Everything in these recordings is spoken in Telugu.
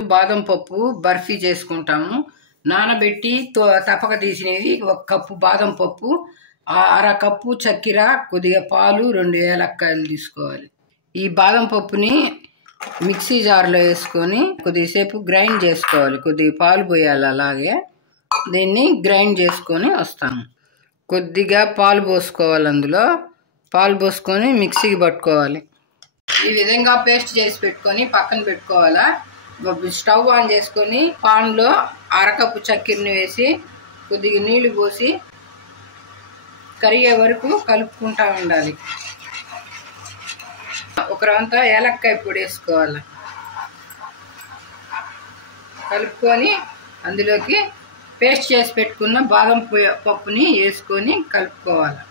బాదం పప్పు బర్ఫీ చేసుకుంటాము. నానబెట్టి తపక తీసినవి 1 కప్పు బాదం పప్పు, అర కప్పు చక్కెర, కొద్దిగా పాలు, 2 ఏలక్కాయలు తీసుకోవాలి. ఈ బాదం పప్పుని మిక్సీ జార్లో వేసుకొని కొద్దిసేపు గ్రైండ్ చేసుకోవాలి. కొద్దిగా పాలు పోయాలి. అలాగే దీన్ని గ్రైండ్ చేసుకొని వస్తాము. కొద్దిగా పాలు పోసుకోవాలి. అందులో పాలు పోసుకొని మిక్సీకి పట్టుకోవాలి. ఈ విధంగా పేస్ట్ చేసి పెట్టుకొని పక్కన పెట్టుకోవాలా. స్టవ్ ఆన్ చేసుకొని పాన్లో అరకప్పు చక్కెరని వేసి కొద్దిగా నీళ్లు పోసి కరిగే వరకు కలుపుకుంటా ఉండాలి. ఒక రవంత ఏలక్కాయ పొడి వేసుకోవాలి. కలుపుకొని అందులోకి పేస్ట్ చేసి పెట్టుకున్న బాదం పప్పుని వేసుకొని కలుపుకోవాలి.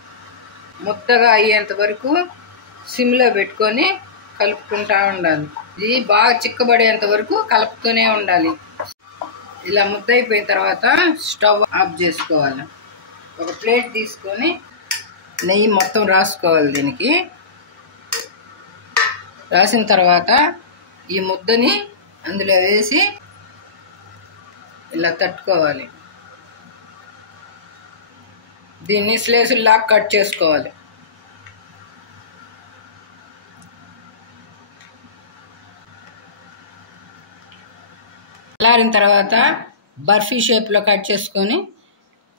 ముద్దగా అయ్యేంత వరకు సిమ్లో పెట్టుకొని కలుపుకుంటా ఉండాలి. ఇది బాగా చిక్కబడేంత వరకు కలుపుతూనే ఉండాలి. ఇలా ముద్ద అయిపోయిన తర్వాత స్టవ్ ఆఫ్ చేసుకోవాలి. ఒక ప్లేట్ తీసుకొని నెయ్యి మొత్తం రాసుకోవాలి. దీనికి రాసిన తర్వాత ఈ ముద్దని అందులో వేసి ఇలా తట్టుకోవాలి. దీన్ని స్లైసుల్లా కట్ చేసుకోవాలి. చల్లారిన తర్వాత బర్ఫీ షేప్లో కట్ చేసుకొని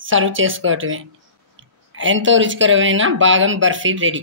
సర్వ్ చేసుకోవటమే. ఎంతో రుచికరమైన బాదం బర్ఫీ రెడీ.